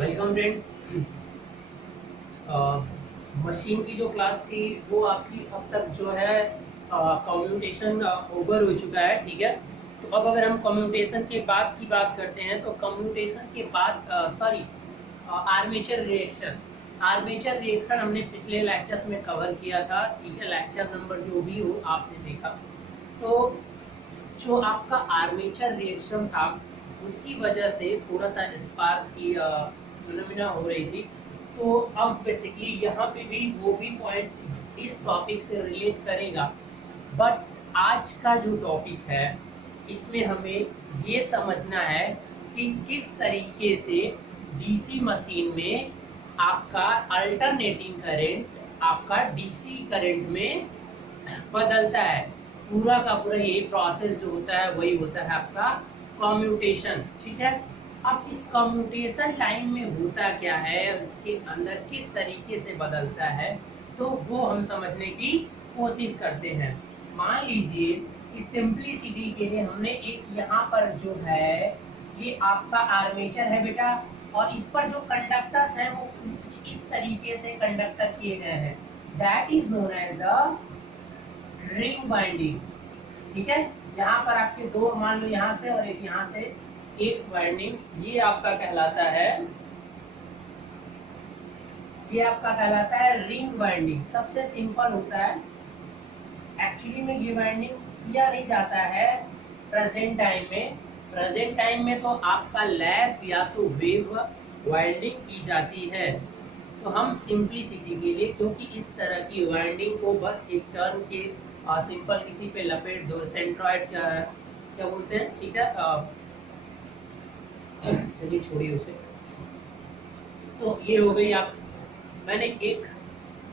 Welcome friend. Machine की जो class थी वो आपकी अब तक जो है कम्यूटेशन ओवर हो चुका है, ठीक है। तो अब अगर हम कम्यूटेशन के बाद की बात करते हैं तो कम्यूटेशन के बाद आर्मेचर रिएक्शन। आर्मेचर रिएक्शन हमने पिछले लेक्चर्स में कवर किया था, ठीक है। लेक्चर नंबर जो भी हो आपने देखा। तो जो आपका आर्मेचर रिएक्शन था उसकी वजह से थोड़ा सा स्पार्क की फिनोमिना हो रही थी। तो अब बेसिकली यहाँ पे भी वो भी पॉइंट इस टॉपिक से रिलेट करेगा। बट आज का जो टॉपिक है इसमें हमें ये समझना है कि किस तरीके से डीसी मशीन में आपका अल्टरनेटिंग करंट आपका डीसी करंट में बदलता है। पूरा का पूरा यही प्रोसेस जो होता है वही होता है आपका कम्यूटेशन, ठीक है। अब इस कम्यूटेशन टाइम में होता क्या है, इसके अंदर किस तरीके से बदलता है, तो वो हम समझने की कोशिश करते हैं। मान लीजिए कि सिंपलिसिटी के लिए हमने एक यहाँ पर जो है ये आपका आर्मेचर है बेटा, और इस पर जो कंडक्टर्स हैं वो कुछ इस तरीके से कंडक्टर किए गए हैं। That is known as the ring binding, ठीक है। यहाँ पर आपके दो मान लो यहाँ से और एक यहाँ से एक वाइंडिंग, ये आपका कहलाता है, ये आपका कहलाता है रिंग वाइंडिंग। सबसे सिंपल होता है। एक्चुअली में ये वाइंडिंग किया नहीं जाता है प्रेजेंट टाइम में। प्रेजेंट टाइम में तो आपका लैप या तो वेव वाइंडिंग की जाती है। तो हम सिंपलिसिटी के लिए, क्योंकि इस तरह की वाइंडिंग को बस एक टर्न के सिंपल किसी पे लपेट दो, सेंट्रॉइड क्या बोलते हैं, ठीक है। चलिए छोड़िए उसे। तो ये हो गई आप, मैंने एक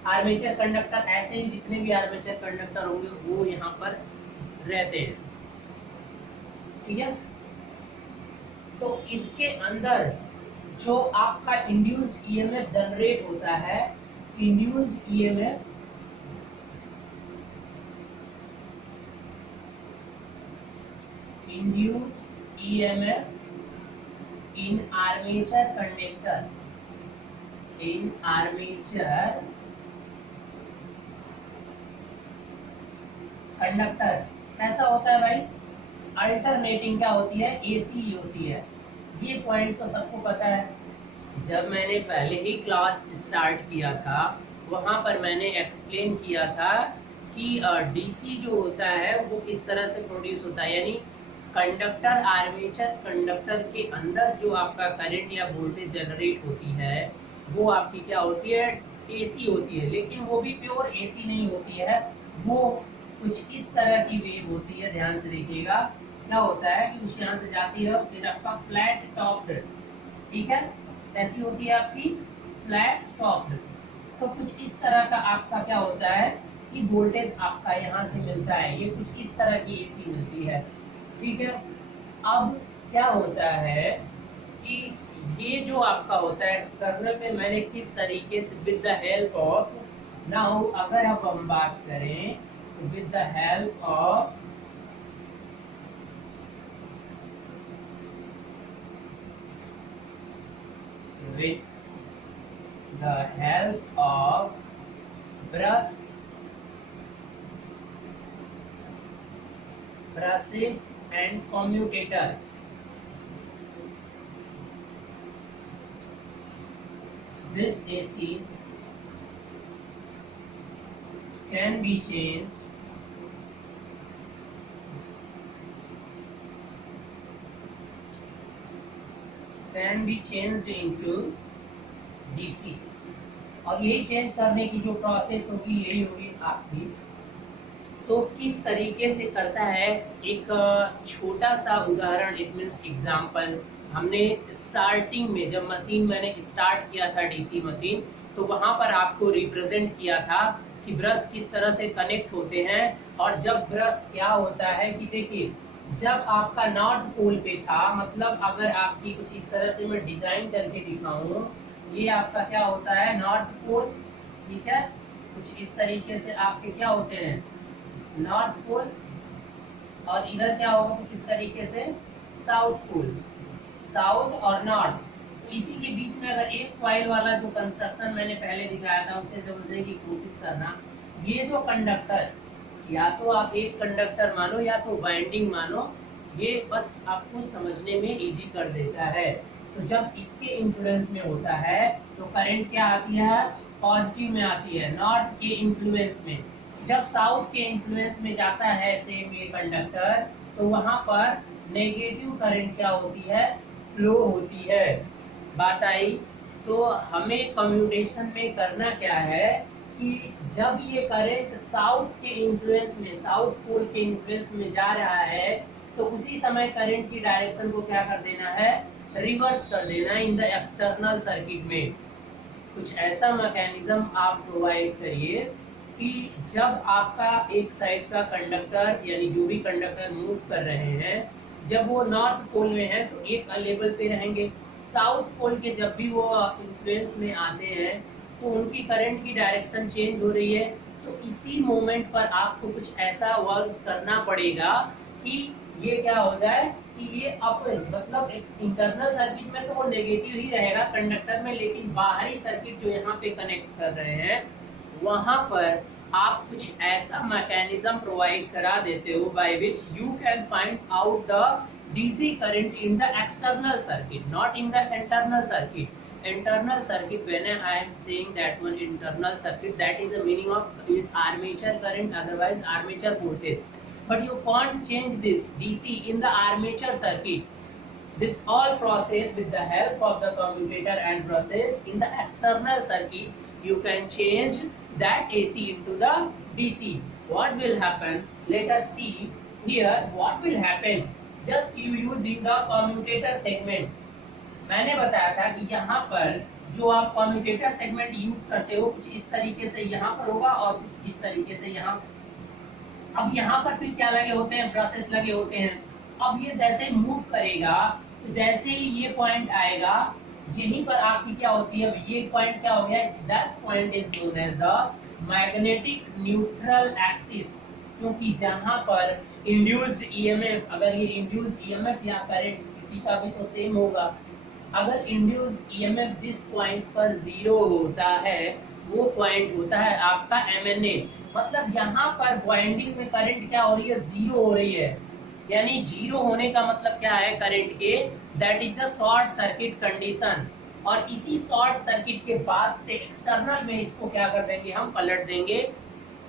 आर्मेचर कंडक्टर, ऐसे ही जितने भी आर्मेचर कंडक्टर होंगे वो यहाँ पर रहते हैं, ठीक है। तो इसके अंदर जो आपका इंड्यूस्ड ईएमएफ जनरेट होता है, induced EMF induced EMF in armature conductor, in armature conductor कैसा होता है भाई? अल्टरनेटिंग क्या होती है? एसी होती है। ये पॉइंट तो सबको पता है। जब मैंने पहले ही क्लास स्टार्ट किया था वहां पर मैंने एक्सप्लेन किया था कि डीसी जो होता है वो किस तरह से प्रोड्यूस होता है, यानी कंडक्टर, आर्मेचर कंडक्टर के अंदर जो आपका करंट या वोल्टेज जनरेट होती है वो आपकी क्या होती है? एसी होती है। लेकिन वो भी प्योर एसी नहीं होती है, वो कुछ इस तरह की वेव होती है। ध्यान से देखिएगा क्या होता है कि उस यहाँ से जाती है फिर आपका फ्लैट टॉप्ड, ठीक है, ऐसी होती है आपकी फ्लैट टॉप्ड। तो कुछ इस तरह का आपका क्या होता है कि वोल्टेज आपका यहाँ से मिलता है, ये कुछ इस तरह की एसी मिलती है, ठीक है। अब क्या होता है कि ये जो आपका होता है एक्सटर्नल में, मैंने किस तरीके से with the help of, now अगर अब हम बात करें तो with the help of with the help of brushes and commutator, this AC can be changed into DC। और यही चेंज करने की जो प्रोसेस होगी यही होगी आपकी। तो किस तरीके से करता है, एक छोटा सा उदाहरण, इट मीन्स एग्जाम्पल। हमने स्टार्टिंग में जब मशीन मैंने स्टार्ट किया था डीसी मशीन, तो वहाँ पर आपको रिप्रेजेंट किया था कि ब्रश किस तरह से कनेक्ट होते हैं। और जब ब्रश क्या होता है कि देखिए, जब आपका नॉर्थ पोल पे था, मतलब अगर आपकी कुछ इस तरह से मैं डिजाइन करके दिखाऊं, ये आपका क्या होता है? नॉर्थ पोल, ठीक है। कुछ इस तरीके से आपके क्या होते हैं? North pole. और इधर क्या होगा? कुछ इस तरीके से साउथ पोल, साउथ और नॉर्थ। तो इसी के बीच में अगर एक कॉइल वाला जो कंस्ट्रक्शन मैंने पहले दिखाया था उसे समझने की कोशिश करना। ये जो कंडक्टर, या तो आप एक कंडक्टर मानो या तो वाइंडिंग मानो, ये बस आपको समझने में इजी कर देता है। तो जब इसके इन्फ्लुएंस में होता है तो करंट क्या आती है, पॉजिटिव में आती है, नॉर्थ के इन्फ्लुएंस में। जब साउथ के इन्फ्लुएंस में जाता है सेम ये कंडक्टर, तो वहां पर नेगेटिव करंट क्या होती है, फ्लो होती है। बात आई। तो हमें कम्यूटेशन में करना क्या है कि जब ये करंट साउथ के इन्फ्लुएंस में, साउथ पोल के इन्फ्लुएंस में जा रहा है, तो उसी समय करंट की डायरेक्शन को क्या कर देना है, रिवर्स कर देना इन द एक्सटर्नल सर्किट में। कुछ ऐसा मैकेनिज्म आप प्रोवाइड करिए कि जब आपका एक साइड का कंडक्टर यानी जो भी कंडक्टर मूव कर रहे हैं, जब वो नॉर्थ पोल में है तो एक लेवल पे रहेंगे, साउथ पोल के जब भी वो इन्फ्लुएंस में आते हैं तो उनकी करंट की डायरेक्शन चेंज हो रही है। तो इसी मोमेंट पर आपको कुछ ऐसा वर्क करना पड़ेगा कि ये क्या हो जाए कि ये अप, मतलब इंटरनल सर्किट में तो वो नेगेटिव ही रहेगा कंडक्टर में, लेकिन बाहरी सर्किट जो यहाँ पे कनेक्ट कर रहे हैं वहां पर आप कुछ ऐसा मैकेनिज्म प्रोवाइड करा देते हो by which you can find out the DC current in the external circuit, not in the internal circuit. Internal circuit, when I am saying that one internal circuit, that is the meaning of armature current, otherwise armature voltage. But you can't change this DC in the armature circuit. This all process with the help of the commutator and process in the external circuit. You can change that AC into the DC. What will happen? Let us see here. What will happen? Just you using the commutator segment. मैंने बताया था कि यहाँ पर जो आप commutator segment use करते हो कुछ इस तरीके से यहाँ पर होगा और कुछ इस तरीके से यहाँ। अब यहाँ पर फिर क्या लगे होते हैं, ब्रशेस लगे होते हैं। अब ये जैसे मूव करेगा तो जैसे ही ये पॉइंट आएगा यहीं पर आपकी क्या होती है, ये पॉइंट क्या हो गया, that point is known as the magnetic neutral axis. क्योंकि जहाँ पर इंड्यूस्ड ईएमएफ, अगर ये इंड्यूस्ड ईएमएफ या करंट किसी का भी तो सेम होगा, अगर इंड्यूस्ड ईएमएफ जिस पॉइंट पर जीरो होता है वो पॉइंट होता है आपका एमएनए। मतलब यहाँ पर वाइंडिंग में करंट क्या हो रही है, जीरो हो रही है। यानी जीरो होने का मतलब क्या है करंट के, that is the short circuit condition. और इसी शॉर्ट सर्किट के बाद से एक्सटर्नल में इसको क्या कर देंगे, हम पलट देंगे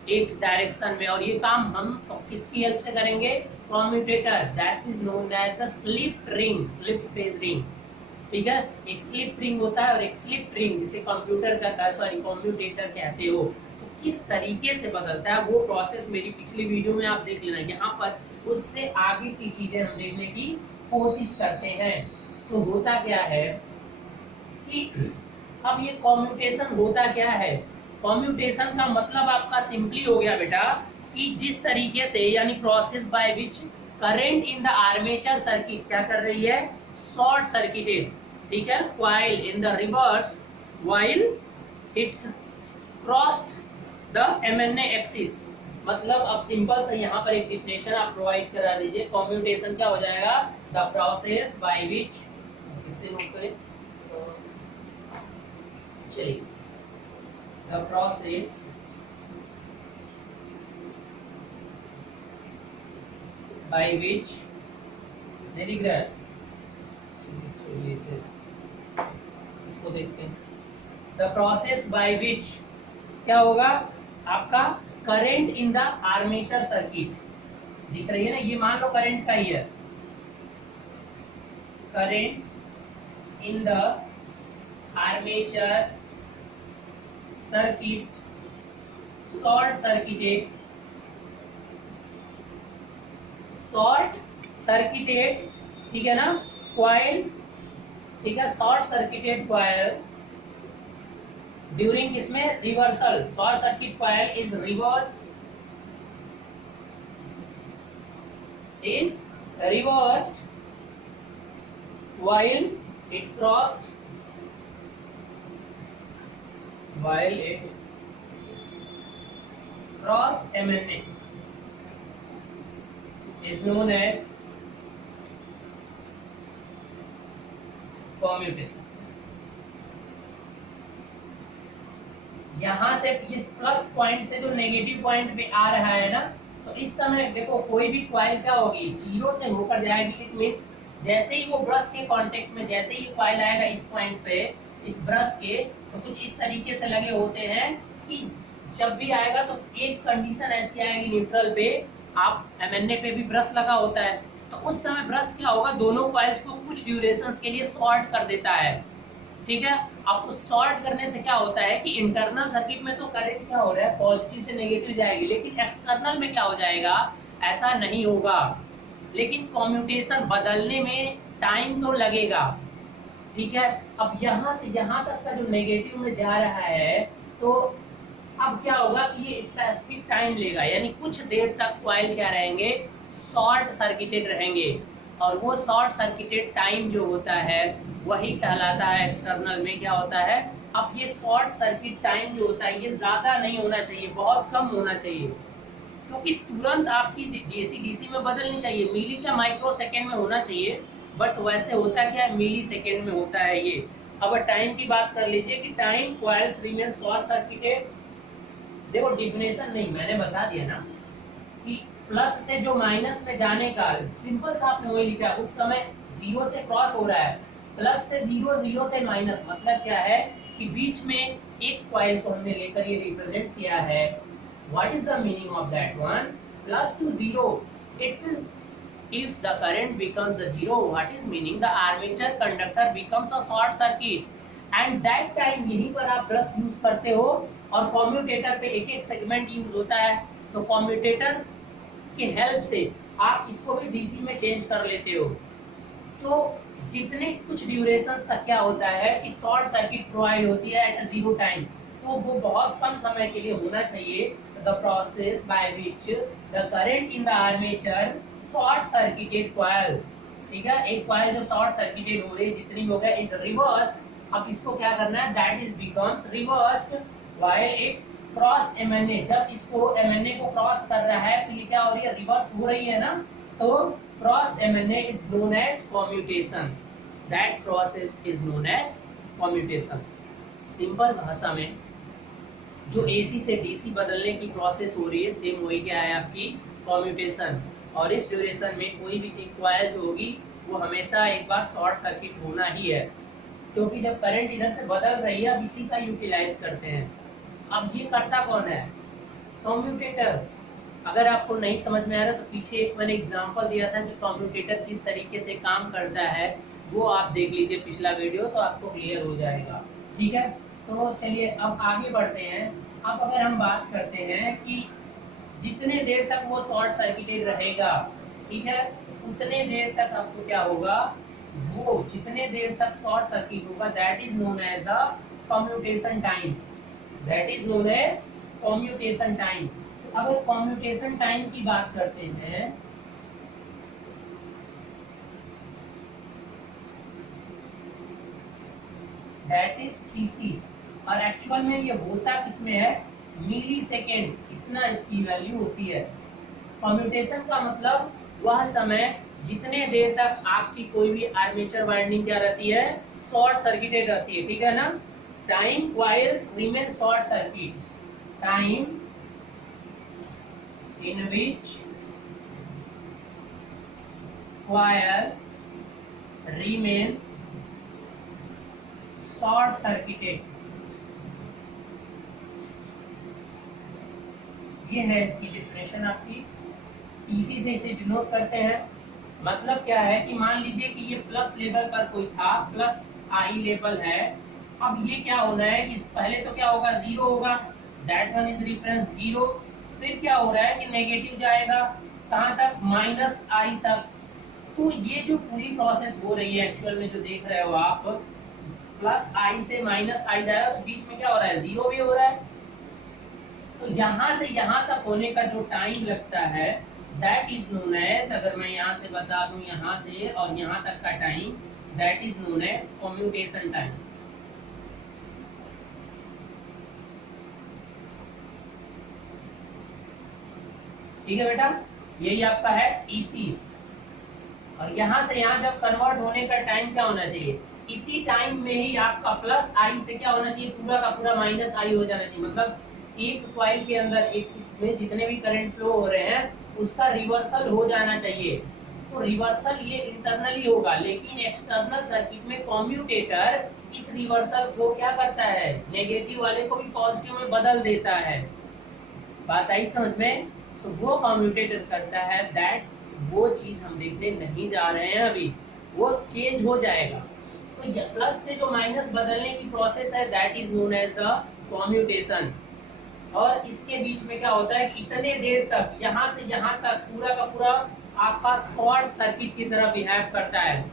एक डायरेक्शन में। और ये काम हम किसकी हेल्प से करेंगे, commutator, that is known as the slip ring, slip phase ring. ठीक है, एक स्लिप रिंग होता है और एक स्लिप रिंग जिसे कंप्यूटर का कम्यूटेटर कहते हो। तो किस तरीके से बदलता है वो प्रोसेस मेरी पिछली वीडियो में आप देख लेना। यहाँ पर उससे आगे की चीजें हम देखने की कोशिश करते हैं। तो होता क्या है कि अब ये कम्यूटेशन होता क्या है, कम्यूटेशन का मतलब आपका सिंपली हो गया बेटा कि जिस तरीके से, यानी process by which current in the armature circuit क्या कर रही है, शॉर्ट सर्किटेड, ठीक है, while in the reverse, while it crossed the MNA axis। मतलब अब सिंपल से यहाँ पर एक डिफिनेशन आप प्रोवाइड करा दीजिए। कम्यूटेशन क्या हो जाएगा, द प्रोसेस बाय विच, इससे नोट करें चलिए, द प्रोसेस बाय विच, नहीं दिख रहा है, इसको देखते हैं। द प्रोसेस बाय विच क्या होगा आपका, current in the armature circuit, दिख रही है ना, ये मान लो करंट का ही है, current in the armature circuit short circuited, ठीक है ना, कॉइल, ठीक है, शॉर्ट सर्किटेड कॉइल ड्यूरिंग इसमें reversal, short circuit coil is reversed while it crossed MNA is known as commutation. यहाँ से इस प्लस पॉइंट से जो नेगेटिव पॉइंट पे आ रहा है ना, तो इस समय देखो कोई भी कॉइल क्या होगी, जीरो से होकर जाएगी। इट मींस जैसे ही वो ब्रश के कांटेक्ट में, जैसे ही कॉइल आएगा इस पॉइंट पे, इस ब्रश के, तो कुछ इस तरीके से लगे होते हैं कि जब भी आएगा तो एक कंडीशन ऐसी आएगी न्यूट्रल पे, आप एमएनए पे भी ब्रश लगा होता है, तो उस समय ब्रश क्या होगा, दोनों कॉइल्स को कुछ ड्यूरेशंस के लिए शॉर्ट कर देता है। ठीक है, अब उस शॉर्ट करने से क्या होता है कि इंटरनल सर्किट में तो करंट क्या हो रहा है, पॉजिटिव से नेगेटिव जाएगी, लेकिन एक्सटर्नल में क्या हो जाएगा, ऐसा नहीं होगा। लेकिन कम्यूटेशन बदलने में टाइम तो लगेगा। ठीक है, अब यहाँ से यहाँ तक का जो नेगेटिव में जा रहा है, तो अब क्या होगा कि ये स्पेसिफिक टाइम लेगा, यानी कुछ देर तक कॉइल क्या रहेंगे, शॉर्ट सर्किटेड रहेंगे, और वो शॉर्ट सर्किटेड टाइम जो होता है वही कहलाता है एक्सटर्नल में क्या होता है। अब ये शॉर्ट सर्किट टाइम जो होता है ये ज्यादा नहीं होना चाहिए, बहुत कम होना चाहिए, क्योंकि तुरंत आपकी डीसी डीसी में बदलनी चाहिए, मिली क्या माइक्रो सेकेंड में होना चाहिए, बट वैसे होता क्या है, मिली सेकेंड में होता है ये। अब टाइम की बात कर लीजिए कि time coils remain short circuited. देखो डिफिनेशन नहीं, मैंने बता दिया ना कि प्लस से जो माइनस में जाने का, सिंपल सा आपने वही लिखा, उस समय जीरो से क्रॉस हो रहा है, प्लस से जीरो, जीरो से माइनस, मतलब क्या है कि बीच में एक कॉइल को हमने लेकर ये रिप्रेजेंट किया है। What is the meaning of that one, plus two zero, it will, if the current becomes a zero, what is meaning, the armature conductor becomes a short circuit and that time यहीं पर आप brush use करते हो, और commutator पे एक एक segment use होता है, तो कम्यूटेटर की हेल्प से आप इसको भी डीसी में चेंज कर लेते हो। तो जितने कुछ ड्यूरेशंस तक क्या होता है कि शॉर्ट सर्किट प्रोवाइड होती है एट जीरो टाइम, तो वो बहुत कम समय के लिए होना चाहिए। The process by which the current in the armature short circuited coil, ठीक है, एक कॉइल जो शॉर्ट सर्किटेड हो रही है जितनी हो गया, इज रिवर्स्ड। अब इसको क्या करना है, that is becomes reversed while it cross MNA, जब इसको एमएनए को क्रॉस कर रहा है तो ये क्या हो रही है, रिवर्स हो रही है ना, तो cross MNA is known as commutation, that process is known as commutation. Simple भाषा में जो एसी से डीसी बदलने की प्रोसेस हो रही है, सेम वही क्या है आपकी कम्यूटेशन। और इस ड्यूरेशन में कोई भी एक कॉइल जो होगी वो हमेशा एक बार शॉर्ट सर्किट होना ही है, क्योंकि जब करंट इधर से बदल रही है, अब इसी का यूटिलाइज करते हैं। अब ये करता कौन है, कम्यूटेटर। अगर आपको नहीं समझ में आ रहा तो पीछे एक मैंने एग्जांपल दिया था कि कम्यूटेटर किस तरीके से काम करता है, वो आप देख लीजिए पिछला वीडियो, तो आपको क्लियर हो जाएगा। ठीक है, तो चलिए अब आगे बढ़ते हैं। अब अगर हम बात करते हैं कि जितने देर तक वो शॉर्ट सर्किटेड रहेगा, ठीक है, उतने देर तक आपको क्या होगा, वो जितने देर तक शॉर्ट सर्किट होगा, that is known as the commutation time, that is known as commutation time. तो अगर कम्यूटेशन टाइम की बात करते हैं, दैट इज टीसी, और एक्चुअल में ये होता किसमें है, मिली सेकेंड, इतना इसकी वैल्यू होती है। कम्यूटेशन का मतलब वह समय जितने देर तक आपकी कोई भी आर्मेचर वाइंडिंग क्या रहती है, शॉर्ट सर्किटेड रहती है, ठीक है ना। Time coils remain short circuit, time in which coil remains short circuited, ये है इसकी डेफिनेशन आपकी। टीसी से इसे डिनोट करते हैं। मतलब क्या है कि मान लीजिए कि ये प्लस लेवल पर कोई था, प्लस आई लेवल है, अब ये क्या होना है कि पहले तो क्या होगा, जीरो होगा, that one is reference zero, फिर क्या हो रहा है कि नेगेटिव जाएगा कहाँ तक, माइनस आई तक। तो ये जो पूरी प्रोसेस हो रही है एक्चुअल में जो देख रहे हो आप, प्लस आई से माइनस आई जा रहा है, तो बीच में क्या हो रहा है, जीरो भी हो रहा है। तो यहाँ से यहाँ तक होने का जो टाइम लगता है, दैट इज नोन एज, अगर मैं यहाँ से बता दूं यहाँ से और यहाँ तक का time, that is known as commutation time. ठीक है बेटा, यही आपका है टीसी। और यहाँ से यहाँ जब कन्वर्ट होने का टाइम क्या होना चाहिए, इसी टाइम में ही आपका प्लस आई से क्या होना चाहिए, पूरा का पूरा माइनस आई हो जाना चाहिए। मतलब एक कॉइल के अंदर एक इसमें जितने भी करंट फ्लो हो रहे हैं उसका रिवर्सल हो जाना चाहिए। तो रिवर्सल ये इंटरनली होगा, लेकिन एक्सटर्नल सर्किट में कम्यूटेटर इस रिवर्सल को क्या करता है, नेगेटिव वाले को भी पॉजिटिव में बदल देता है। बात आई समझ में? तो वो कम्यूटेटर करता है दैट, वो चीज हम देखने नहीं जा रहे हैं अभी, वो चेंज हो जाएगा। तो प्लस से जो माइनस बदलने की प्रोसेस है that is known as the commutation. और इसके बीच में क्या होता है कि इतने देर तक यहाँ से यहाँ तक पूरा का पूरा आपका शॉर्ट सर्किट की तरह बिहेव करता है।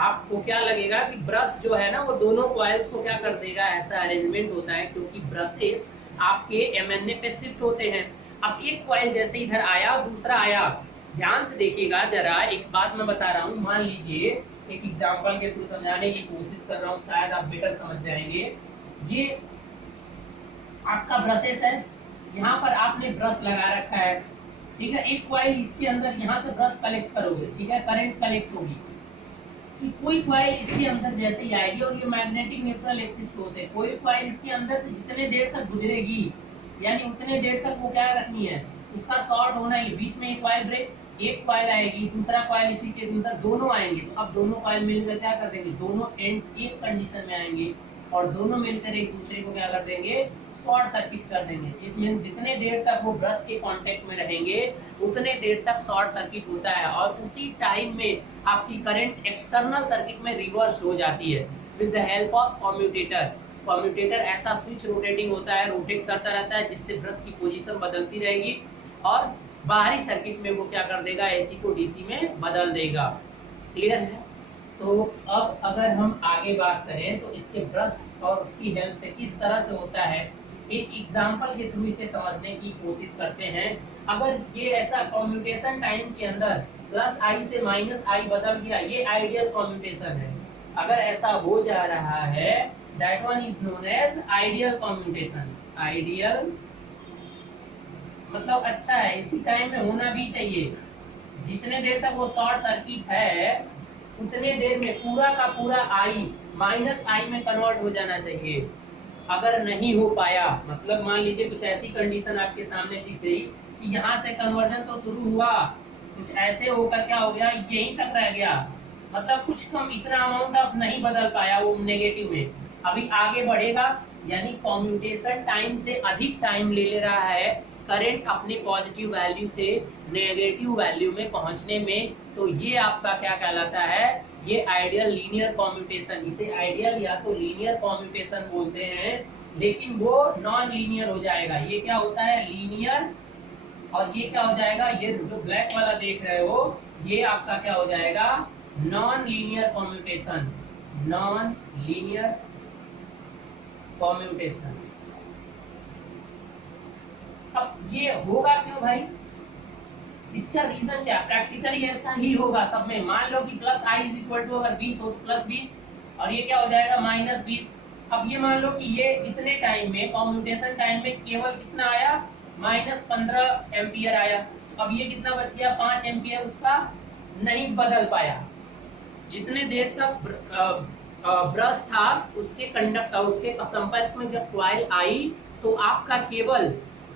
आपको क्या लगेगा कि ब्रश जो है ना वो दोनों कॉइल्स को क्या कर देगा, ऐसा अरेंजमेंट होता है क्योंकि ब्रशेस आपके एमएनए पे शिफ्ट होते हैं। अब एक कॉइल जैसे इधर आया दूसरा आया, ध्यान से देखिएगा जरा, एक बात मैं बता रहा हूँ, मान लीजिए एक एग्जांपल के थ्रू समझाने की कोशिश कर रहा हूँ, शायद आप बेटर समझ जाएंगे। ये आपका ब्रशेस है, यहाँ पर आपने ब्रश लगा रखा है, ठीक है। एक कॉइल इसके अंदर यहाँ से ब्रश कलेक्ट करोगे, ठीक है, करंट कलेक्ट होगी कि कोई कॉइल इसके अंदर जैसे ही आएगी, और ये मैग्नेटिक न्यूट्रल एक्सिस होते हैं, कोई कॉइल इसके अंदर से जितने देर तक गुजरेगी यानी उतने देर तक वो क्या रखनी है, उसका शॉर्ट होना ही। बीच में एक कॉइल ब्रेक, एक कॉइल आएगी, दूसरा कॉइल इसी के अंदर, दोनों आएंगे। तो अब दोनों कॉइल मिलकर क्या कर देंगे, दोनों एंड एक कंडीशन में आएंगे और दोनों मिलकर एक दूसरे को क्या कर देंगे, शॉर्ट सर्किट कर देंगे। इट मीन जितने देर तक वो ब्रश के कांटेक्ट में रहेंगे उतने देर तक शॉर्ट सर्किट होता है, और उसी टाइम में आपकी करंट एक्सटर्नल सर्किट में रिवर्स हो जाती है with the help of commutator. Commutator ऐसा स्विच रोटेटिंग होता है, रोटेट करता रहता है, जिससे ब्रश की पोजीशन बदलती रहेगी और बाहरी सर्किट में वो क्या कर देगा, एसी को डीसी में बदल देगा। क्लियर है? तो अब अगर हम आगे बात करें तो इसके ब्रश और उसकी हेल्प से किस तरह से होता है, एक एग्जांपल के थ्रू इसे समझने की कोशिश करते हैं। अगर ये ऐसा कम्यूटेशन टाइम के अंदर प्लस आई से माइनस आई बदल गया, ये आइडियल कम्यूटेशन है। अगर ऐसा हो जा रहा है that one is known as ideal commutation. Ideal मतलब अच्छा है, इसी टाइम में होना भी चाहिए। जितने देर तक वो शॉर्ट सर्किट है उतने देर में पूरा का पूरा आई माइनस आई में कन्वर्ट हो जाना चाहिए। अगर नहीं हो पाया, मतलब मान लीजिए कुछ ऐसी कंडीशन आपके सामने दिख गई कि यहाँ से कन्वर्जन तो शुरू हुआ, कुछ ऐसे होकर क्या हो गया, यहीं तक रह गया, मतलब कुछ कम इतना अमाउंट ऑफ नहीं बदल पाया वो नेगेटिव में, अभी आगे बढ़ेगा, यानी कम्यूटेशन टाइम से अधिक टाइम ले रहा है करंट अपने पॉजिटिव वैल्यू से नेगेटिव वैल्यू में पहुंचने में। तो ये आपका क्या कहलाता है, ये आइडियल लीनियर कम्यूटेशन। इसे आइडियल या तो लीनियर कम्यूटेशन बोलते हैं, लेकिन वो नॉन लीनियर हो जाएगा। ये क्या होता है, लीनियर, और ये क्या हो जाएगा, ये जो ब्लैक वाला देख रहे हो ये आपका क्या हो जाएगा, non linear commutation. Non linear commutation. अब ये होगा क्यों भाई, इसका रीजन क्या, प्रैक्टिकली ऐसा ही होगा सब में। मान लो कि plus I is equal to अगर 20 हो तो प्लस 20, और ये क्या हो जाएगा माइनस 20। अब ये मान लो कि ये इतने टाइम में कम्यूटेशन टाइम में केवल कितना आया, माइनस 15 एम्पियर आया। अब ये कितना बच गया, 5 एम्पियर उसका नहीं बदल पाया। जितने देर तक ब्रश था उसके उसके संपर्क में जब कॉइल आई तो आपका केवल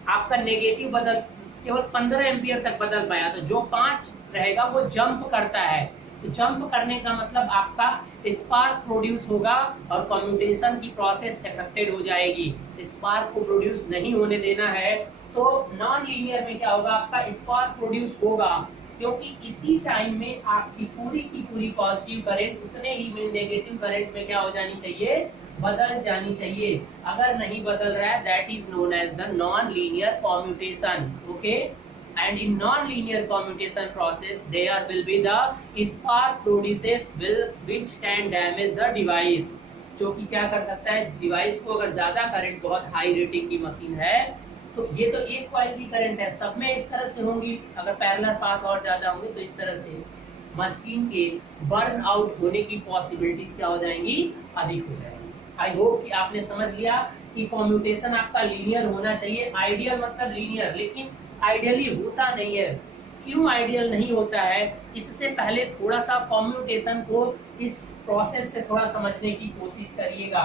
आपका नेगेटिव बदल केवल 15 एम्पियर तक बदल पाया। तो जो 5 रहेगा वो जंप करता है, तो जंप करने का मतलब आपका स्पार्क प्रोड्यूस होगा और कम्यूटेशन की प्रोसेस अफेक्टेड हो जाएगी। स्पार्क को प्रोड्यूस नहीं होने देना है, तो नॉन लीनियर में क्या होगा, आपका स्पार्क प्रोड्यूस होगा, क्योंकि इसी टाइम में आपकी पूरी की पूरी पॉजिटिव करंट उतने ही में नेगेटिव करंट में क्या हो जानी चाहिए, बदल जानी चाहिए। अगर नहीं बदल रहा है that is known as the non linear commutation. Okay, and in non-linear commutation process there will be the spark produces which can damage the device, जो कि क्या कर सकता है डिवाइस को, अगर ज्यादा करंट बहुत हाई रेटिंग की मशीन है तो ये तो एक कॉइल की करंट है, सब में इस तरह से होंगी, अगर पैरेलल पाथ और ज्यादा होंगे तो इस तरह से मशीन के बर्न आउट होने की पॉसिबिलिटीज क्या हो जाएंगी, अधिक हो जाएंगी। आई होप कि आपने समझ लिया कि कम्यूटेशन आपका लीनियर होना चाहिए। आइडियल मतलब लीनियर, लेकिन आइडियली होता नहीं है। क्यों आइडियल नहीं होता है, इससे पहले थोड़ा सा कम्यूटेशन को इस प्रोसेस से थोड़ा समझने की कोशिश करिएगा।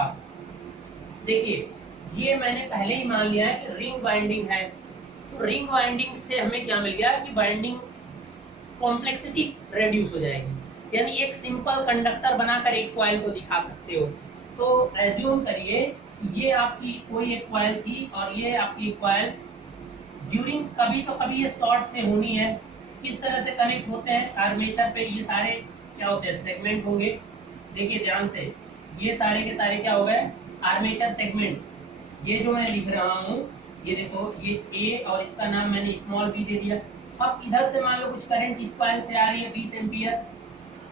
देखिए, ये मैंने पहले ही मान लिया है कि रिंग वाइंडिंग है, तो रिंग वाइंडिंग से हमें क्या मिल गया कि वाइंडिंग कॉम्प्लेक्सिटी रेड्यूस हो जाएगी, यानी एक सिंपल कंडक्टर बनाकर एक कॉइल को दिखा सकते हो। तो एज्यूम करिए ये आपकी कोई एक कॉइल थी और ये आपकी कॉइल ड्यूरिंग कभी तो कभी ये शॉर्ट से होनी है। किस तरह से कनेक्ट होते हैं आर्मेचर पे, ये सारे क्या होते हैं सेगमेंट होंगे। देखिए ध्यान से, ये सारे के सारे क्या हो गए आर्मेचर सेगमेंट। ये जो मैं लिख रहा हूँ ये देखो, ये ए और इसका नाम मैंने स्मॉल बी दे दिया। अब इधर से मान लो कुछ करंट इस कॉइल से आ रही है 20 एम्पियर,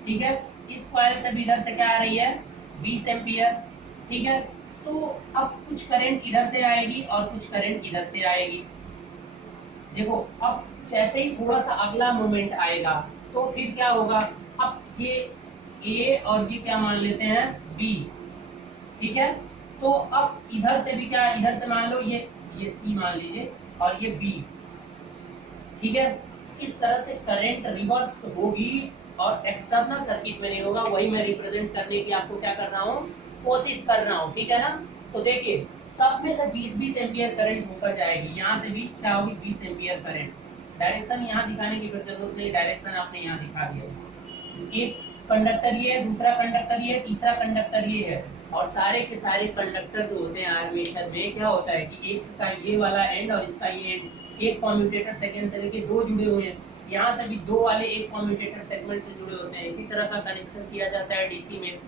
ठीक है, इस कॉइल से भी इधर से क्या आ रही है 20 एम्पियर, ठीक है। तो अब कुछ करंट इधर से आएगी और कुछ करंट इधर से आएगी। देखो अब जैसे ही थोड़ा सा अगला मोमेंट आएगा तो फिर क्या होगा, अब ये ए और ये क्या मान लेते हैं बी, ठीक है। तो अब इधर से भी क्या, इधर से मान लो ये सी मान लीजिए और ये बी, ठीक है। इस तरह से करंट रिवर्स तो होगी और एक्सटर्नल सर्किट में नहीं होगा। वही मैं रिप्रेजेंट करने की आपको क्या कर रहा हूँ कोशिश कर रहा हूँ, ठीक है ना। तो देखिए सब में से 20-20 एम्पियर करंट होकर जाएगी, यहाँ से भी क्या होगी 20 एम्पियर करंट। डायरेक्शन यहाँ दिखाने की फिर जरूरत नहीं, डायरेक्शन आपने यहाँ दिखा दिया। एक कंडक्टर ये है, दूसरा कंडक्टर ये है, तीसरा कंडक्टर ये है, और सारे के सारे कंडक्टर जो होते हैं आर्मेचर में क्या होता है कि एक का ये वाला एंड और इसका ये एंड, एक कम्यूटेटर सेगमेंट से लेके दो जुड़े हुए हैं, यहाँ से भी दो वाले एक कम्यूटेटर सेगमेंट से जुड़े होते हैं। इसी तरह का कनेक्शन किया जाता है डीसी में।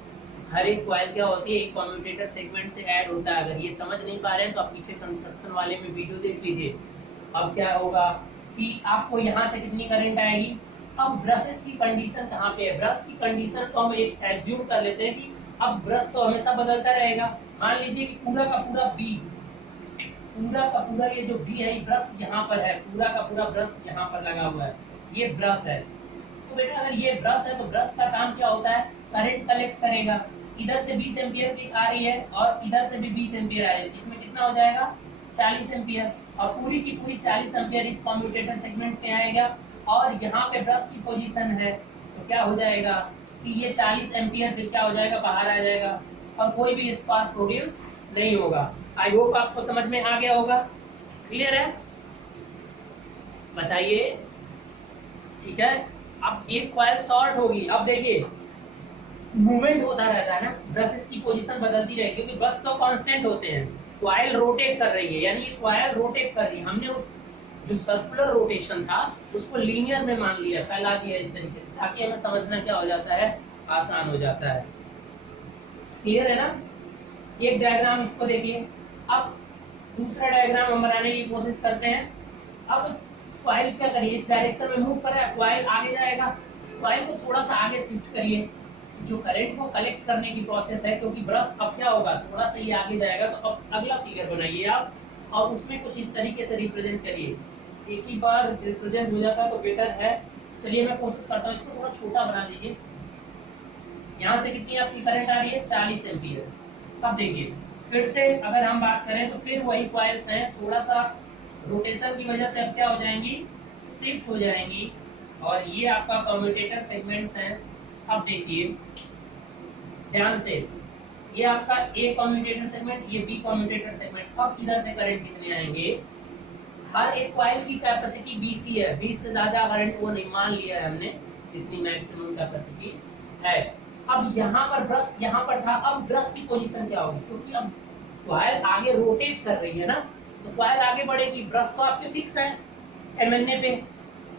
हर एक कॉइल क्या होती है एक कम्यूटेटर सेगमेंट से ऐड होता है। अगर ये समझ नहीं पा रहे हैं तो आप पीछे कंस्ट्रक्शन वाले में वीडियो देख लीजिए। अब क्या होगा कि आपको यहाँ से कितनी करंट आएगी। अब ब्रशेस की कंडीशन कहाँ पे है, ब्रश की कंडीशन तो हम एक एज्यूम कर लेते हैं कि अब ब्रश तो हमेशा बदलता रहेगा। मान लीजिए कि पूरा का पूरा बी, पूरा का पूरा ये जो बी है ब्रश यहाँ पर है, पूरा का पूरा ब्रश यहाँ पर लगा हुआ है, ये ब्रश है। तो बेटा अगर ये ब्रश है तो ब्रश का काम क्या होता है करंट कलेक्ट करेगा। इधर से 20 एम्पियर की आ रही है और इधर से भी 20 एम्पियर आ रही है, इसमें कितना हो जाएगा 40 एम्पियर, और पूरी की पूरी 40 एम्पियर इस कम्यूटेटर सेगमेंट में आएगा। और यहाँ पे ब्रश की पोजीशन है तो क्या हो जाएगा कि ये 40 एम्पियर फिर क्या हो जाएगा बाहर आ जाएगा और कोई भी स्पार्क प्रोड्यूस नहीं होगा। आई होप आपको समझ में आ गया होगा, क्लियर है, बताइए, ठीक है। अब एक कॉइल शॉर्ट होगी, अब देखिए मूवमेंट होता रहता है ना, ब्रशेस की पोजीशन बदलती रहेगी क्योंकि ब्रश तो कांस्टेंट होते हैं। कॉइल रोटेट कर रही है, यानी ये कॉइल रोटेट कर रही है। हमने उस जो सर्कुलर रोटेशन था उसको लीनियर में मान लिया, फैला दिया इस तरीके से, ताकि हमें समझना क्या हो जाता है आसान हो जाता है। क्लियर है ना। एक डायग्राम इसको देखिए। अब दूसरा डायग्राम हम बनाने की कोशिश करते हैं। अब कॉइल क्या करिए इस डायरेक्शन में मूव कर रहा है, कॉइल आगे जाएगा, कॉइल को थोड़ा सा आगे शिफ्ट करिए। जो करंट को कलेक्ट करने की प्रोसेस है, क्योंकि ब्रश अब क्या होगा थोड़ा सा ये आगे जाएगा, तो अब अगला फिगर बनाइए आप और उसमें कुछ इस तरीके से रिप्रेजेंट करिए। एक ही बार रिप्रेजेंट हो जाता है तो बेटर है। चलिए मैं कोशिश करता हूँ, इसको थोड़ा छोटा बना दीजिए। यहाँ से कितनी आपकी करंट आ रही है 40 एम्पियर। अब देखिए फिर से अगर हम बात करें तो फिर वही कॉइल्स हैं, थोड़ा सा रोटेशन की वजह से अब क्या हो जाएंगी शिफ्ट हो जाएंगी, और ये आपका कम्यूटेटर सेगमेंट्स हैं। अब देखिए ध्यान से, ये आपका ए कम्यूटेटर सेगमेंट, ये बी कम्यूटेटर सेगमेंट। अब इधर से करंट कितने आएंगे, हर एक कॉइल की कैपेसिटी 20 ही है, 20 से ज्यादा करंट वो नहीं मान लिया है हमने, जितनी मैक्सिमम कैपेसिटी है। अब यहाँ पर ब्रश यहाँ पर था, अब ब्रश की पोजीशन क्या होगी, क्योंकि अब कॉइल आगे रोटेट कर रही है ना, तो कॉइल आगे बढ़ेगी, ब्रश तो आपके फिक्स है एमएनए पे।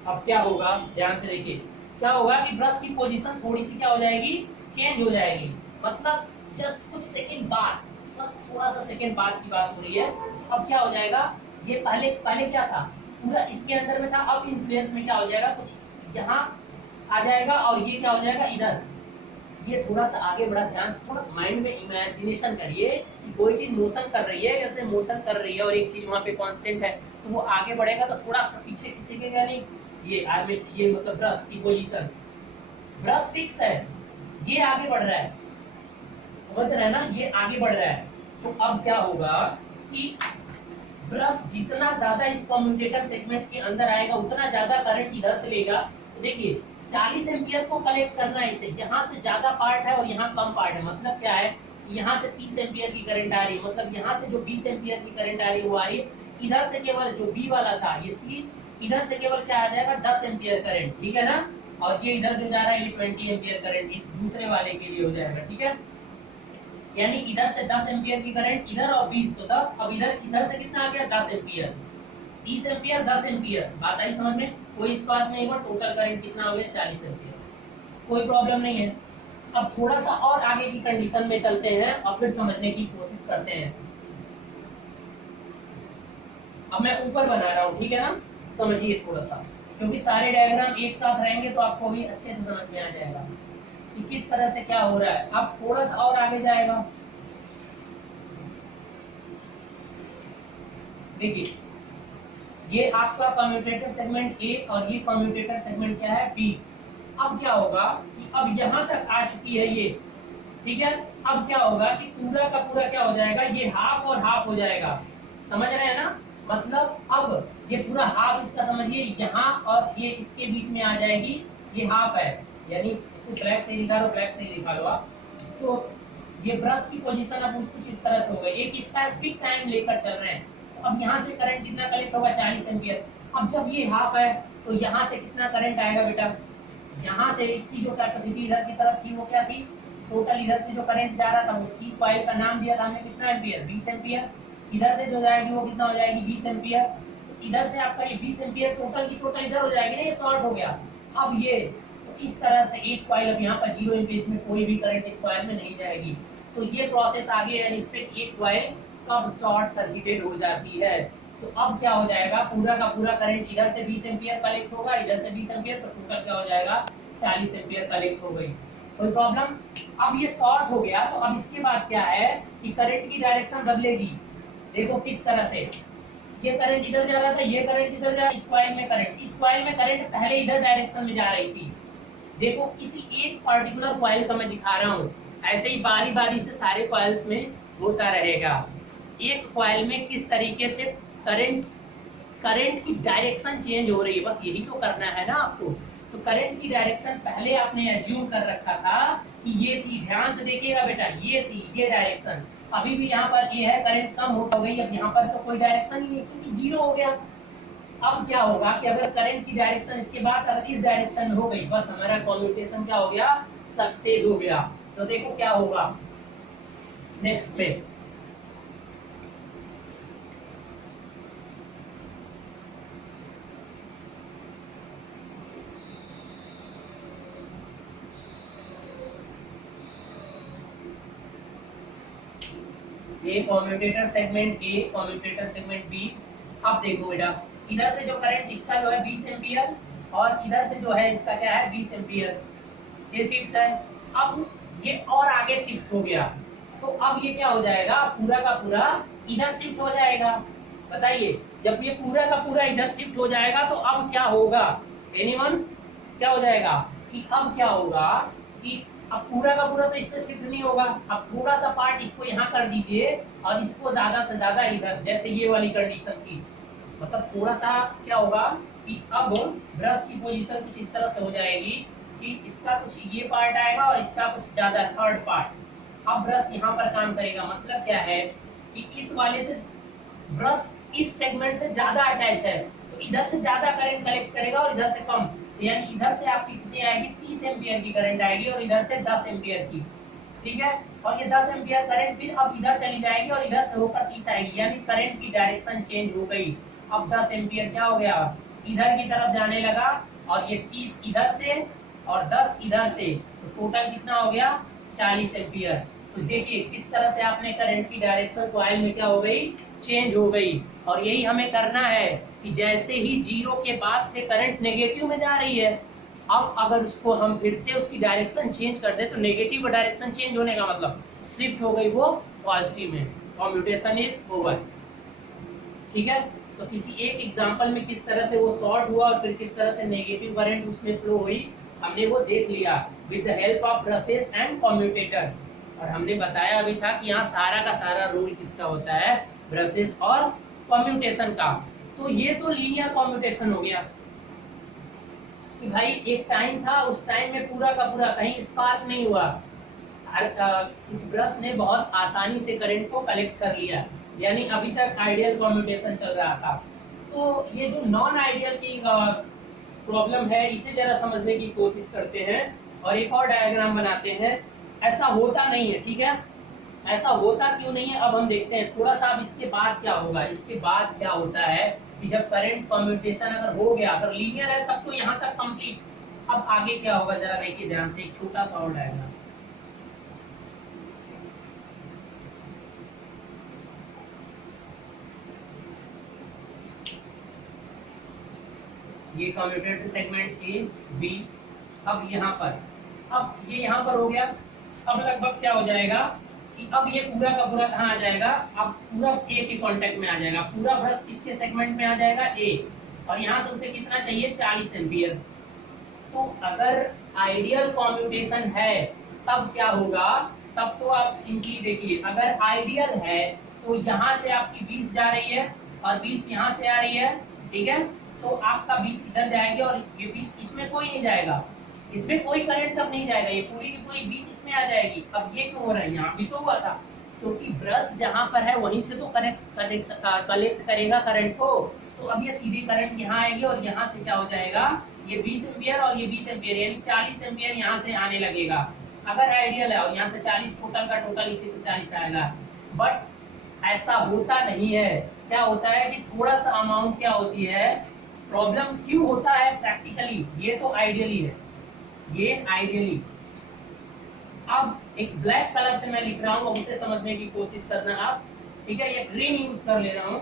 अब क्या होगा ध्यान से देखिए, क्या होगा कि ब्रश की पोजीशन थोड़ी सी क्या हो जाएगी चेंज हो जाएगी, मतलब जस्ट कुछ सेकंड बाद, सब थोड़ा सा सेकंड बाद की बात हो रही है। अब क्या हो जाएगा, ये पहले क्या था पूरा इसके अंदर में था, अब इन्फ्लुएंस में क्या हो जाएगा कुछ यहाँ आ जाएगा और ये क्या हो जाएगा इधर, ये थोड़ा सा आगे बढ़ा। ध्यान से थोड़ा माइंड में इमेजिनेशन करिए कि कोई चीज मोशन कर रही है, जैसे मोशन कर रही है और एक चीज वहाँ पे कांस्टेंट है, तो वो आगे बढ़ेगा तो थोड़ा सा पीछे खिसकेगा नहीं। ये आर्मेचर, ये मतलब ब्रश की पोजीशन, ब्रश फिक्स है, ये आगे बढ़ रहा है, समझ रहे हैं ना, ये आगे बढ़ रहा है। तो अब क्या होगा कि ब्रश जितना ज्यादा इस कम्यूटेटर सेगमेंट के अंदर आएगा उतना ज्यादा करंट इधर से लेगा। तो देखिए 40 एम्पियर को कलेक्ट करना है इसे, यहाँ से ज्यादा पार्ट है और यहाँ कम पार्ट है। मतलब क्या है, यहाँ से 30 एम्पियर की करंट आ रही है, मतलब यहाँ से जो 20 एम्पियर की करंट आ रही है वो आ रही है। इधर से केवल जो बी वाला था ये सी, इधर से केवल क्या आ जाएगा 10 एम्पियर करंट, ठीक है ना। और ये इधर जो जा रहा है ये 20 एम्पियर करंट इस दूसरे वाले के लिए हो जाएगा, ठीक है। यानी इधर से 10 एम्पियर की करंट इधर और 20 तो 10, अब इधर से कितना आ गया 10 एम्पियर, 30 एम्पियर 10 एम्पियर, बात आई समझ में। कोई इस बात नहीं हुआ, टोटल करंट कितना हो गया 40 एम्पियर, कोई प्रॉब्लम नहीं है। अब थोड़ा सा और आगे की कंडीशन में चलते हैं और फिर समझने की कोशिश करते हैं। अब मैं ऊपर बना रहा हूँ, ठीक है ना, समझिए थोड़ा सा, क्योंकि सारे डायग्राम एक साथ रहेंगे तो आपको भी अच्छे से समझ में आ जाएगा कि किस तरह से क्या हो रहा है। अब थोड़ा सा और आगे जाएगा, देखिए ये आपका कम्यूटेटर सेगमेंट ए और ये कम्यूटेटर सेगमेंट क्या है बी। अब क्या होगा कि अब यहाँ तक आ चुकी है ये, ठीक है। अब क्या होगा कि पूरा का पूरा क्या हो जाएगा, ये हाफ और हाफ हो जाएगा, समझ रहे हैं ना। मतलब अब ये पूरा हाफ इसका समझिए यहाँ और ये इसके बीच में आ जाएगी, ये हाफ है, यानी इसको ब्लैक से लिखा लो, ब्लैक से लिखा लो आप। तो ये ब्रश की पोजीशन अब कुछ इस तरह से हो गई, एक स्पेसिफिक टाइम लेकर चल रहे हैं। अब यहाँ से करंट कितना कलेक्ट होगा 40 एम्पियर। अब जब ये हाफ है तो यहाँ से कितना करंट आएगा बेटा, यहाँ से इसकी जो कैपेसिटी इधर की तरफ थी वो क्या थी, टोटल इधर से जो करंट जा रहा था वो सी कॉइल का नाम दिया था हमने कितना एम्पियर 20 एम्पियर। इधर से जो जाएगी वो कितना हो जाएगी 20 एम्पियर। इधर से आपका ये 20 एम्पियर टोटल की टोटल इधर हो जाएगी ना, ये शॉर्ट हो गया। अब ये तो इस तरह से एक कॉइल, अब यहाँ पर 0 एम्पियर, इसमें कोई भी करंट इस कॉइल में नहीं जाएगी। तो ये प्रोसेस आगे है, इस पे एक कॉइल कब शॉर्ट सर्किटेड हो जाती है। तो अब क्या हो जाएगा, पूरा का पूरा करंट इधर से 20 एम्पियर कलेक्ट होगा, इधर से 20 एम्पियर, तो टोटल क्या हो जाएगा 40 एम्पियर कलेक्ट हो गई। कोई प्रॉब्लम। अब ये शॉर्ट हो गया तो अब इसके बाद क्या है कि करंट की डायरेक्शन बदलेगी। देखो किस तरह से, ये करंट इधर जा रहा था, ये करंट इधर जा रहा है, इस कॉइल में करंट, इस कॉइल में करंट पहले इधर डायरेक्शन में जा रही थी। देखो किसी एक पर्टिकुलर कॉइल का मैं दिखा रहा हूँ, ऐसे ही बारी बारी से सारे कॉइल्स में होता रहेगा। एक कॉइल में किस तरीके से करंट की डायरेक्शन चेंज हो रही है, बस यही तो करना है ना आपको। तो करंट की डायरेक्शन पहले आपने एज्यूम कर रखा था कि ये थी, ध्यान से देखिएगा बेटा, ये थी ये डायरेक्शन। अभी भी यहाँ पर ये है, करंट कम हो गई, अब यहाँ पर तो कोई डायरेक्शन ही नहीं क्योंकि 0 हो गया। अब क्या होगा कि अगर करंट की डायरेक्शन इसके बाद अगर इस डायरेक्शन में हो गई, बस हमारा कम्यूटेशन क्या हो गया, सक्सेस हो गया। तो देखो क्या होगा नेक्स्ट में, ये commutator segment A, commutator segment B. अब देखो बेटा, इधर से जो करंट इसका जो है 20 एम्पियर और इधर से जो है इसका क्या है 20 एम्पियर, ये फिक्स है। अब ये और आगे शिफ्ट हो गया, तो अब ये क्या हो जाएगा, पूरा का पूरा इधर शिफ्ट हो जाएगा। बताइए, जब ये पूरा का पूरा इधर शिफ्ट हो जाएगा तो अब क्या होगा, एनीवन, क्या हो जाएगा कि अब क्या होगा कि अब पूरा का पूरा तो इस पे शिफ्ट नहीं होगा। अब थोड़ा सा पार्ट इसको यहाँ कर दीजिए और इसको ज्यादा से ज्यादा इधर, जैसे ये वाली कंडीशन थी। मतलब थोड़ा सा क्या होगा कि अब ब्रश की पोजीशन कुछ इस तरह से हो जाएगी कि इसका कुछ ये पार्ट आएगा और इसका कुछ ज्यादा थर्ड पार्ट। अब ब्रश यहाँ पर काम करेगा, मतलब क्या है कि इस वाले से ब्रश इस सेगमेंट से ज्यादा अटैच है, तो इधर से ज्यादा करंट कलेक्ट करेगा और इधर से कम। यानी इधर से आपकी कितनी आएगी 30 एम्पियर की करंट आएगी और इधर से 10 एम्पियर की, ठीक है। और ये 10 एम्पियर करंट फिर अब इधर चली जाएगी और इधर से होकर 30 आएगी, यानी करंट की डायरेक्शन चेंज हो गई। अब 10 एम्पियर क्या हो गया, इधर की तरफ जाने लगा और ये 30 इधर से और 10 इधर से, तो टोटल कितना हो गया 40 एम्पियर। तो देखिए किस तरह से आपने करंट की डायरेक्शन कॉइल में क्या हो गई, चेंज हो गई। और यही हमें करना है कि जैसे ही 0 के बाद से करंट नेगेटिव में जा रही है, अब अगर उसको हम फिर से उसकी डायरेक्शन चेंज कर दे तो नेगेटिव डायरेक्शन चेंज होने का मतलब शिफ्ट हो गई वो पॉजिटिव में, कम्यूटेशन इज ओवर, ठीक है। तो किसी एक एग्जांपल में किस तरह से वो शॉर्ट हुआ और फिर किस तरह से नेगेटिव करंट उसमें फ्लो हुई, हमने वो देख लिया with the help of brushes and commutator. और हमने बताया अभी था कि यहाँ सारा का सारा रोल किसका होता है, ब्रशेस और कम्यूटेशन का। तो ये तो लीनियर कम्यूटेशन हो गया। कि भाई एक टाइम था, उस टाइम में पूरा का पूरा कहीं स्पार्क नहीं हुआ, इस ब्रश ने बहुत आसानी से करंट को कलेक्ट कर लिया, यानी अभी तक आइडियल कम्यूटेशन चल रहा था। तो ये जो नॉन आइडियल की प्रॉब्लम है, इसे जरा समझने की कोशिश करते हैं और एक और डायग्राम बनाते हैं। ऐसा होता नहीं है, ठीक है, ऐसा होता क्यों नहीं है अब हम देखते हैं थोड़ा सा। अब इसके बाद क्या होगा, इसके बाद क्या होता है कि जब करंट कम्यूटेशन अगर हो गया, अगर लीनियर है तब तो यहाँ तक कंप्लीट। अब आगे क्या होगा जरा देखिए ध्यान से, एक छोटा सा और डायग्राम। ये कम्यूटेटर सेगमेंट ए बी, अब यहाँ पर, अब ये यहाँ पर हो गया। अब लगभग क्या हो जाएगा कि अब ये पूरा का पूरा कहाँ आ जाएगा, अब पूरा ए के कांटेक्ट में आ जाएगा, पूरा ब्रश किसके सेगमेंट में आ जाएगा, ए, और यहाँ से उसे कितना चाहिए 40 एम्पियर। तो अगर आइडियल कम्यूटेशन है तब क्या होगा, तब तो आप सिंपली देखिए, अगर आइडियल है तो यहाँ से आपकी 20 जा रही है और 20 यहाँ से आ रही है, ठीक है, तो आपका 20 इधर जाएगी और ये 20 इसमें कोई नहीं जाएगा, इसमें कोई करंट तब नहीं जाएगा, ये पूरी की पूरी 20 इसमें आ जाएगी। अब ये क्यों हो रहा है, यहाँ भी तो हुआ था, क्योंकि ब्रश जहाँ पर है वहीं से तो कलेक्ट करेगा करंट को। तो अब ये सीधी करंट यहाँ आएगी और यहाँ से क्या हो जाएगा, ये 20 एम्पियर और ये 20 एम्पियर, यानी 40 एम्पियर यहाँ से आने लगेगा अगर आइडियल है, और यहाँ से 40 टोटल का टोटल इसी से 40 आएगा। बट ऐसा होता नहीं है। क्या होता है कि थोड़ा सा अमाउंट क्या होती है, प्रॉब्लम क्यों होता है प्रैक्टिकली, ये तो आइडियली है, ये आइडियली। अब एक ब्लैक कलर से मैं लिख रहा हूँ, उसे समझने की कोशिश करना आप, ठीक है, ये ग्रीन यूज कर ले रहा हूँ।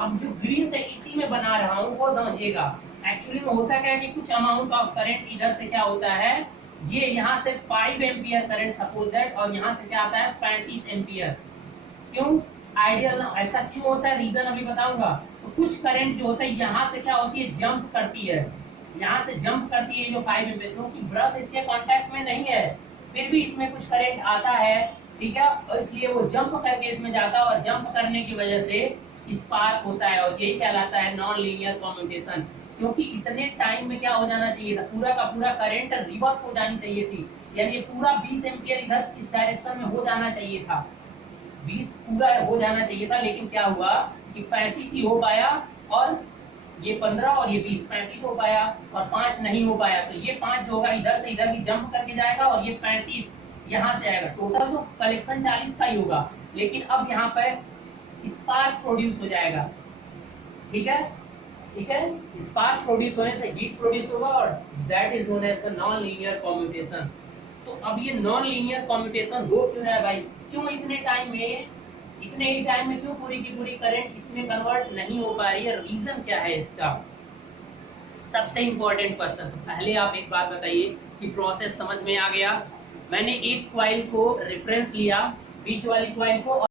अब जो ग्रीन से इसी में बना रहा हूँ वो समझिएगा। एक्चुअली में होता क्या है कि कुछ अमाउंट ऑफ करंट इधर से क्या होता है, ये यहाँ से 5 एम्पियर करंट सपोज दैट, और यहाँ से क्या आता है 35 एम्पियर। क्यों आइडियल ना, ऐसा क्यों होता है, रीजन अभी बताऊंगा। तो कुछ करंट जो होता है यहाँ से क्या होती है, जंप करती है, यहाँ से जंप करती है जो 5 एम्पियर, क्योंकि ब्रश इसके कांटेक्ट में नहीं है, फिर भी इसमें कुछ करंट आता है, ठीक है, और इसलिए वो जंप करके इसमें जाता है और जंप करने की वजह से स्पार्क होता है, और यही कहलाता है नॉन लीनियर कम्यूटेशन। क्योंकि इतने टाइम में क्या हो जाना चाहिए था, पूरा का पूरा करंट रिवर्स हो जानी चाहिए थी, यानी ये पूरा 20 एम्पियर इधर इस डायरेक्शन में हो जाना चाहिए था, 20 पूरा हो जाना चाहिए था, लेकिन क्या हुआ कि 35 ही हो पाया, और ये 15 और ये 20, 35 हो पाया और 5 नहीं हो पाया। तो ये 5 जो होगा इधर से इधर भी जंप करके जाएगा और ये 35 यहाँ से आएगा, टोटल जो कलेक्शन 40 का ही होगा, लेकिन अब यहाँ पर स्पार्क प्रोड्यूस हो जाएगा, ठीक है, ठीक है, स्पार्क प्रोड्यूस होने से हीट प्रोड्यूस होगा और that is known as the non linear commutation. तो अब ये नॉन लीनियर कम्यूटेशन हो क्यों रहा है भाई, क्यों इतने टाइम में, इतने ही टाइम में क्यों पूरी की पूरी करंट इसमें कन्वर्ट नहीं हो पा रही है, रीजन क्या है इसका, सबसे इंपॉर्टेंट क्वेश्चन। तो पहले आप एक बात बताइए कि प्रोसेस समझ में आ गया। मैंने एक कॉइल को रेफरेंस लिया, बीच वाली कॉइल को,